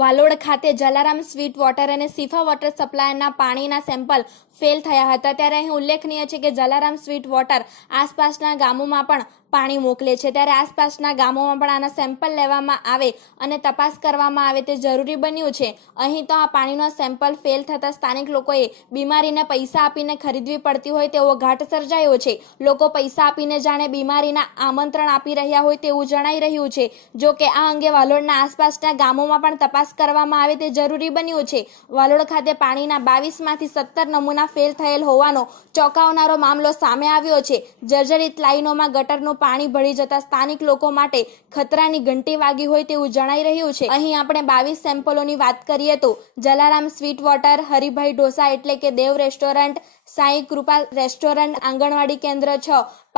વાલોડ ખાતે Jalaram sweet water અને સીફા water સપ્લાયના પાણીના સેમ્પલ ફેલ થયા હતા. ત્યારે અહીં ઉલ્લેખનીય છે કે જલારામ સ્વીટ વોટર આસપાસના ગામોમાં પણ પાણી મોકલે છે. ત્યારે આસપાસના ગામોમાં પણ આના સેમ્પલ લેવામાં આવે અને તપાસ કરવામાં આવે તે જરૂરી બન્યું છે. અહીં તો આ પાણીનો સેમ્પલ ફેલ થતાં સ્થાનિક લોકોએ બીમારીને પૈસા આપીને ખરીદવી પડતી હોય તેવો ઘાટ સર્જાયો છે. લોકો પૈસા આપીને જાણે બીમારીના આમંત્રણ આપી રહ્યા હોય તેવું જણાઈ રહ્યું છે. જો કે આ અંગે વાલોડના આસપાસના ગામોમાં પણ તપાસ કરવામાં આવે તે જરૂરી બન્યું છે. વાલોડ ખાતે પાણીના બાવીસમાંથી સત્તર નમૂના ફેલ થયેલ હોવાનો ચોંકાવનારો મામલો સામે આવ્યો છે. જર્જરિત લાઈનોમાં ગટરનું પાણી ભળી જતા સ્થાનિક લોકો માટે ખતરાની ઘંટી વાગી હોય તેવું જણાઈ રહ્યું છે. અહીં આપણે બાવીસ સેમ્પલોની વાત કરીએ તો જલારામ સ્વીટ વોટર હરિભાઈ ઢોસા એટલે કે દેવ રેસ્ટોરન્ટ, સાંઈ કૃપા રેસ્ટોરન્ટ, આંગણવાડી કેન્દ્ર છ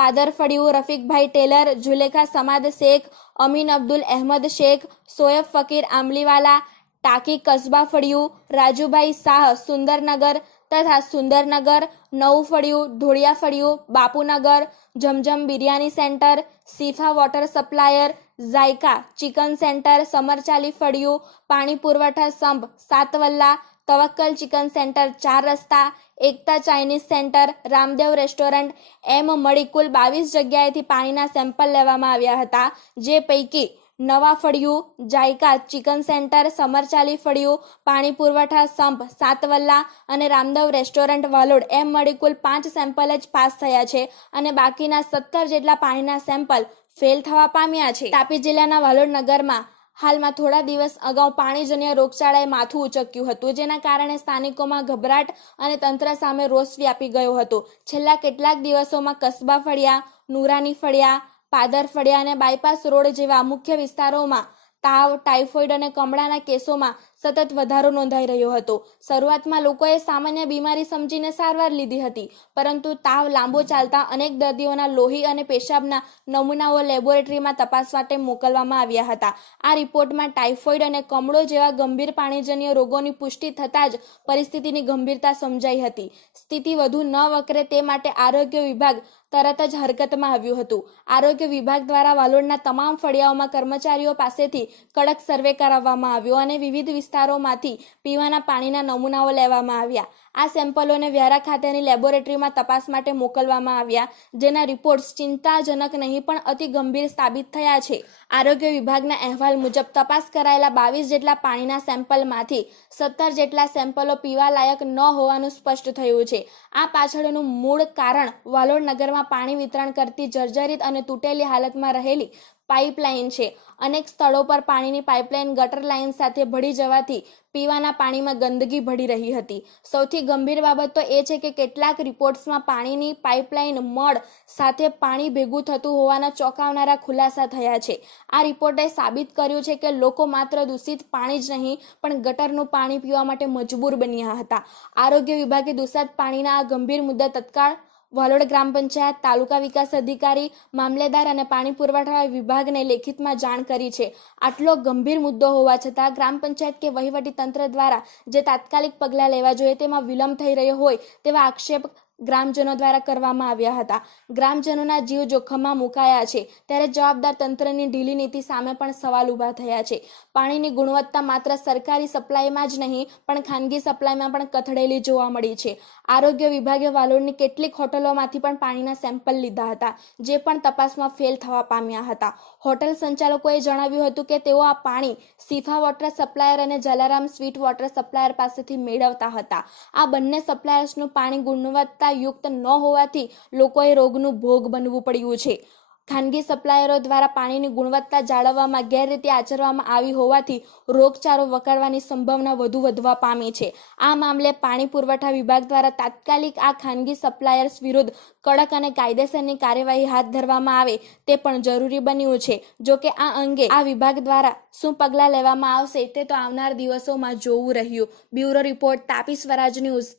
પાદર ફળિયું રફીકભાઈ ટેલર જુલેખા સમાદ શેખ, અમીન અબ્દુલ અહેમદ શેખ, સોયબ ફકીર આંબલીવાલા, ટાંકી કસ્બા ફળિયું, રાજુભાઈ શાહ સુંદરનગર તથા સુંદરનગર, નવું ફળિયું, ધોળિયા ફળિયું, Bapunagar, Zamzam biryani centre, Shifa water supplier, Zaika chicken centre, Samarchali ફળિયું, પાણી પુરવઠા સંભ સાતવલ્લા તવક્કલ ચિકન સેન્ટર, ચાર રસ્તા, Ekta Chinese centre, Ramdev restaurant, એમ મળી કુલ બાવીસ જગ્યાએથી પાણીના સેમ્પલ લેવામાં આવ્યા હતા, જે પૈકી નવા ફળિયું, જાયકા ચિકન સેન્ટર, સમરચાલી ફળિયું, પાણી પુરવઠા સંપ, સાતવલ્લા અને રામદેવ રેસ્ટોરન્ટ, વાલોડ, એમ મળી કુલ પાંચ સેમ્પલ જ પાસ થયા છે અને બાકીના સત્તર જેટલા પાણીના સેમ્પલ ફેલ થવા પામ્યા છે. તાપી જિલ્લાના વાલોડ નગરમાં હાલમાં થોડા દિવસ અગાઉ પાણીજન્ય રોગચાળાએ માથું ઉચક્યું હતું, જેના કારણે સ્થાનિકોમાં ગભરાટ અને તંત્ર સામે રોષ વ્યાપી ગયો હતો. છેલ્લા કેટલાક દિવસોમાં કસ્બા ફળિયા, નુરાની ફળિયા, પાદર ફળિયા અને બાયપાસ રોડ જેવા મુખ્ય વિસ્તારોમાં તાવ, ટાઇફોઇડ અને કમળાના કેસોમાં સતત વધારો નોંધાઈ રહ્યો હતો. શરૂઆતમાં લોકોએ સામાન્ય બીમારી સમજીને સારવાર લીધી હતી, પરંતુ તાવ લાંબો ચાલતા અનેક દર્દીઓના લોહી અને પેશાબના નમૂનાઓ લેબોરેટરીમાં તપાસ માટે મોકલવામાં આવ્યા હતા. આ રિપોર્ટમાં ટાઇફોઇડ અને કમળો જેવા ગંભીર પાણીજન્ય રોગોની પુષ્ટિ થતાં જ પરિસ્થિતિની ગંભીરતા સમજાઈ હતી. સ્થિતિ વધુ ન વકરે તે માટે આરોગ્ય વિભાગ તરત જ હરકતમાં આવ્યું હતું. આરોગ્ય વિભાગ દ્વારા વાલોડના તમામ ફળિયાઓમાં કર્મચારીઓ પાસેથી કડક સર્વે કરાવવામાં આવ્યો અને વિવિધ વિસ્તારોમાંથી પીવાના પાણીના નમૂનાઓ લેવામાં આવ્યા. આ સેમ્પલોને વ્યારા ખાતેની લેબોરેટરીમાં તપાસ માટે મોકલવામાં આવ્યા, જેના રિપોર્ટ્સ ચિંતાજનક નહીં, પણ અતિ ગંભીર સાબિત થયા છે. આરોગ્ય વિભાગના અહેવાલ મુજબ તપાસ કરાયેલા બાવીસ જેટલા પાણીના સેમ્પલમાંથી સત્તર જેટલા સેમ્પલો પીવા લાયક ન હોવાનું સ્પષ્ટ થયું છે. આ પાછળનું મૂળ કારણ વાલોડ નગરમાં પાણી વિતરણ કરતી જર્જરિત અને તૂટેલી હાલતમાં રહેલી પાઇપલાઇન છે. અનેક સ્થળો પર પાણીની પાઇપલાઇન ગટર લાઇન સાથે ભળી જવાથી પીવાના પાણીમાં ગંદકી ભળી રહી હતી. સૌથી ગંભીર બાબત તો એ છે કે કેટલાક રિપોર્ટ્સમાં પાણીની પાઇપલાઇન મળ સાથે પાણી ભેગું થતું હોવાના ચોંકાવનારા ખુલાસા થયા છે. આ રિપોર્ટે સાબિત કર્યું છે કે લોકો માત્ર દૂષિત પાણી જ નહીં, પણ ગટરનું પાણી પીવા માટે મજબૂર બન્યા હતા. આરોગ્ય વિભાગે દૂષિત પાણીના આ ગંભીર મુદ્દા તત્કાળ વાલોડ ગ્રામ પંચાયત તાલુકા વિકાસ અધિકારી, મામલેદાર અને પાણી પુરવઠા વિભાગને લેખિતમાં જાણ કરી છે. આટલો ગંભીર મુદ્દો હોવા છતાં ગ્રામ પંચાયત કે વહીવટી તંત્ર દ્વારા જે તાત્કાલિક પગલાં લેવા જોઈએ તેમાં વિલંબ થઈ રહ્યો હોય તેવા આક્ષેપ ગ્રામજનો દ્વારા કરવામાં આવ્યા હતા. ગ્રામજનોના જીવ જોખમમાં મુકાયા છે. ત્યારે જવાબદાર તંત્રની ઢીલી નીતિ સામે પણ સવાલ ઊભા થયા છે. પાણીની ગુણવત્તા માત્ર સરકારી સપ્લાયમાં જ નહીં, પણ ખાનગી સપ્લાયમાં પણ કથળેલી જોવા મળી છે. આરોગ્ય વિભાગે વાલોડની કેટલીક હોટલોમાંથી પણ પાણીના સેમ્પલ લીધા હતા, જે પણ તપાસમાં ફેલ થવા પામ્યા હતા. હોટલ સંચાલકોએ જણાવ્યું હતું કે તેઓ આ પાણી સીફા વોટર સપ્લાયર અને જલારામ સ્વીટ વોટર સપ્લાયર પાસેથી મેળવતા હતા. આ બંને સપ્લાયર્સનું પાણી ગુણવત્તા યુક્ત ન હોવાથી લોકોએ રોગનું ભોગ બનવું પડ્યું છે. ખાનગી સપ્લાયરો દ્વારા પાણીની ગુણવત્તા જાળવવામાં ગેરરીતિ આચરવામાં આવી હોવાથી રોગચાળો વકરવાની સંભાવના વધુ વધવા પામી છે. આ મામલે પાણી પુરવઠા વિભાગ દ્વારા તાત્કાલિક આ ખાનગી સપ્લાયર્સ વિરુદ્ધ કડક અને કાયદેસરની કાર્યવાહી હાથ ધરવામાં આવે તે પણ જરૂરી બન્યું છે. જો કે આ અંગે આ વિભાગ દ્વારા શું પગલાં લેવામાં આવશે તે તો આવનાર દિવસોમાં જોવું રહ્યું. Bureau report Tapi Swaraj news